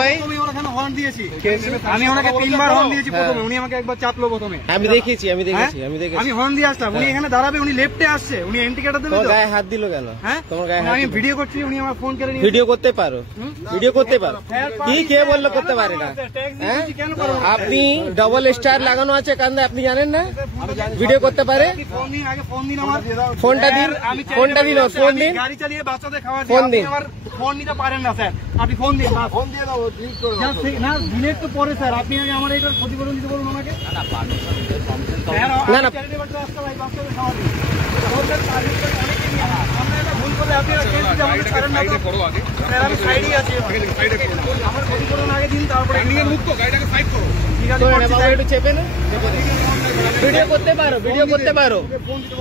ভাই হর্ন দিয়েছি, আমি ওনাকে 3 বার হর্ন দিয়েছি প্রথমে, উনি আমাকে একবার চাপলো প্রথমে। আমি দেখেছি আমি হর্ন দিয়ে আসলাম, উনি এখানে দাঁড়াবে, উনি লেফটে আসছে, উনি ইন্ডিকেটর দেবে। গায়ে হাত দিল কেন? হ্যাঁ তোমার গায়ে আমি ভিডিও করছি, উনি আমার ফোন কেড়ে নিয়ে। ভিডিও করতে পারো, ভিডিও করতে পারো, কি কে বললো করতে পারে না? আপনি ডবল স্টার লাগানো আছে কান্দে, আপনি জানেন না ভিডিও করতে পারে? ফোনটা দিন, ফোনটা দিন, ফোন দিন, গাড়ি চালিয়ে বাচ্চাদের খাওয়া ফোন দিন। ফোন নিতে পারেন না স্যার, আপনি ফোন দিন। ফোন দিয়ে দাও, না দিনের তো পরে স্যার, আপনি আগে আমার এটা ক্ষতিপূরণ দিতে বলুন ওনাকে। না না ভুল করলে আপনি সাইডেই আছি, আমার ক্ষতিপূরণ আগে দিন, তারপরে একটু চেপে না, ভিডিও করতে পারো, ভিডিও করতে পারো,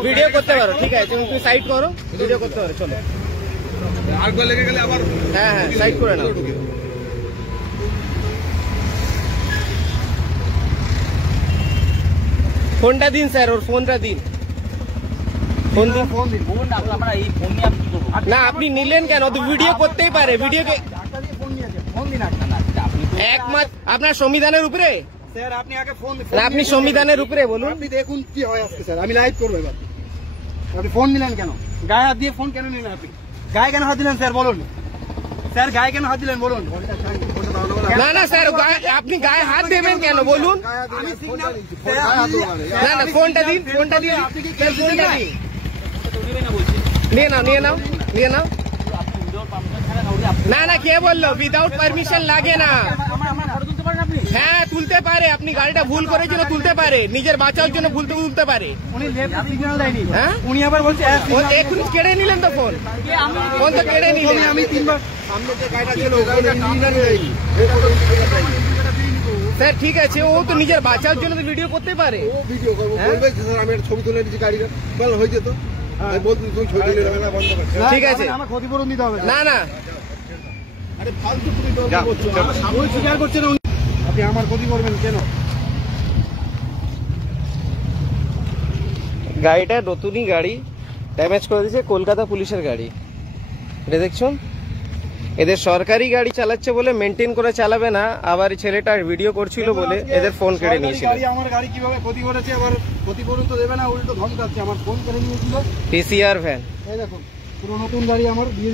ভিডিও করতে পারো, ঠিক আছে তুমি সাইড করো, ভিডিও করতে পারো, চলো। হ্যাঁ হ্যাঁ সাইড করে নাও। ফোনটা দিন স্যার, ওর ফোনটা দিন, ফোন দিন, ফোন দিন। না আপনি নিলেন কেন? তো ভিডিও করতেই পারে, ভিডিওকে একমাত্র আপনার সংবিধানের উপরে স্যার। আপনি আগে ফোন, আপনি সংবিধানের উপরে বলুন, আপনি দেখুন কি হয় আজকে স্যার, আমি লাইভ করবো এবার। আপনি ফোন নিলেন কেন? গায়ে হাত দিয়ে ফোন কেন নিলেন? আপনি গায়ে কেন হাত দিলেন স্যার বলুন? স্যার গায়ে কেন হাত দিলেন বলুন? না না স্যার আপনি গায়ে হাত দেবেন কেন বলুন? না না ফোনটা দিন, ফোনটা দিন, ফোনটা দিন, নিয়ে নাও, নিয়ে নাও, নিয়ে নাও। না না কে বললো উইদাউট পারমিশন লাগে না? হ্যাঁ তুলতে পারে, আপনি গাড়িটা ভুল করার জন্য তুলতে পারে, নিজের বাঁচার জন্য ভুল তুলতে পারে। হ্যাঁ উনি আবার বলছে এখন কেড়ে নিলেন তো ফোন, ফোন তো কেড়ে নিলেন। আমি 3 বার স্যার ঠিক আছে, ও তো নিজের বাঁচার জন্য তো ভিডিও করতে পারে। ও ভিডিও করবো, বলবে স্যার আমি একটা ছবি তুলে নিচ্ছি গাড়িটা, বল হয়ে যেত। ঠিক আছে, আমার ক্ষতিপূরণ দিতে হবে। না না আরে ফালতু তুমি স্বীকার করছেন, আপনি আমার ক্ষতি করবেন কেন? গাড়িটা নতুনই গাড়ি, ড্যামেজ করে দিয়েছে, কলকাতা পুলিশের গাড়ি। এটা দেখছুন, এদের সরকারি গাড়ি চালাচ্ছে বলে মেনটেন করে চালাবে না, আবার ছেলেটা ভিডিও করছিল বলে এদের ফোন কেড়ে নিয়েছিল। আমার গাড়ি কিভাবে ক্ষতি করেছে, আবার ক্ষতিপূরণ তো দেবে না, উল্টো ধমকাচ্ছে, আমার ফোন কেড়ে নিয়েছিল। পিসিআর ভ্যান, এই দেখুন পুরো নতুন গাড়ি আমার দিয়ে